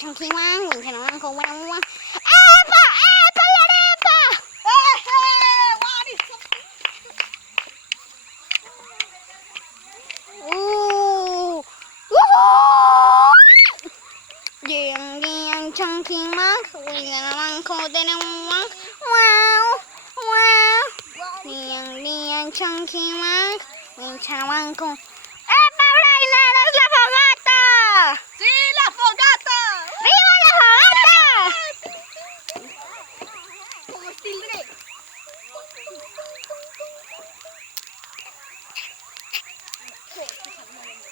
Chunky Wang, Winchell Wang, Wang Wang. ¡Epa! ¡Epa la arepa! Yang Chunky Wang, Winchell Wang, Wang Wang. Wow. Yang Chunky Wang, Winchell Wang, ¡Epa, Rainer! ¡Es la fogata! ¡Sí, la fogata! ¡Viva la fogata! Como Stildre.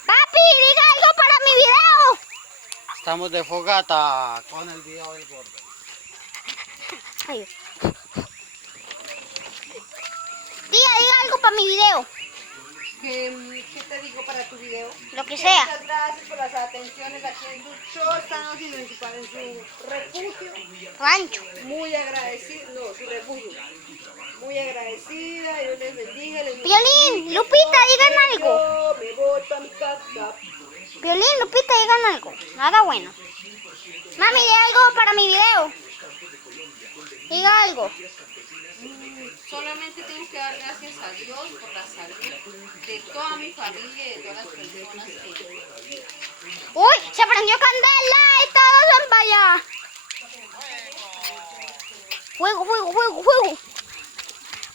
Papi, diga algo para mi video. Estamos de fogata con el video del gordo. Ay. Diga algo para mi video. ¿Qué te digo para tu video? Lo que sea. Muchas gracias por las atenciones aquí en su show. Estamos en su refugio. Rancho. Muy agradecida, no, su refugio. Muy agradecida, Dios les bendiga. Violín, Lupita, digan algo. Yo me voy para mi casa. Violín, Lupita, digan algo. Nada bueno. Mami, diga algo para mi video. Diga algo. Solamente tengo que dar gracias a Dios por la salud de toda mi familia y de todas las personas que... ¡Uy! ¡Se prendió candela! ¡Y todos en vaya! ¡Fuego, fuego, fuego, fuego!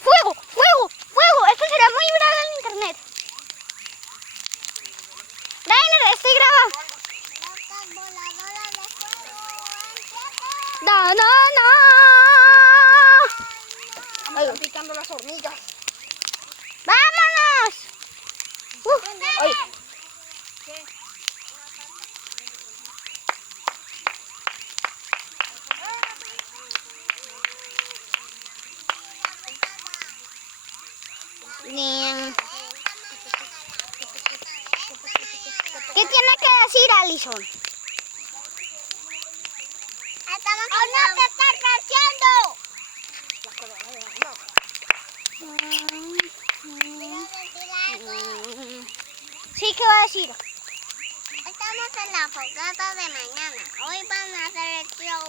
¡Fuego, fuego, fuego! Esto será muy viral en internet. Rainer, estoy grabando. ¡No, no, no! Están picando las hormigas. ¡Vámonos! Oye. Bien. ¿Qué tiene que decir Alison? ¡No te estás creciendo! Sí, ¿qué va a decir? Estamos en la fogata de mañana. Hoy van a hacer el show.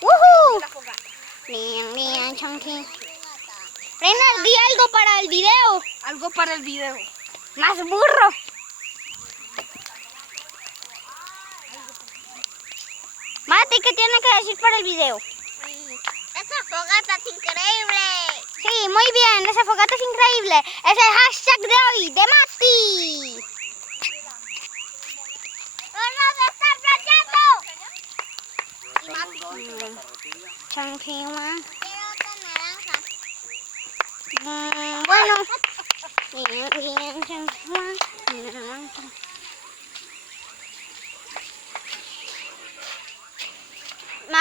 ¡Woohoo! Bien, bien, Chunky. Rainer, di algo para el video. Algo para el video. Más burro. Mati, ¿qué tiene que decir para el video? Esta fogata es increíble. Sí, muy bien, esa fogata es increíble. Es el hashtag de hoy, de Mati. ¡No te estás rayando! Chunky Wang. Quiero otra naranja. Bueno. Bien, bien, Chunky Wang.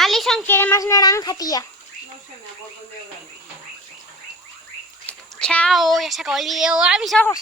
Alison quiere más naranja, tía. No sé, mi amor, ¿dónde habrá? Chao, ya se acabó el video. ¡Ah, mis ojos!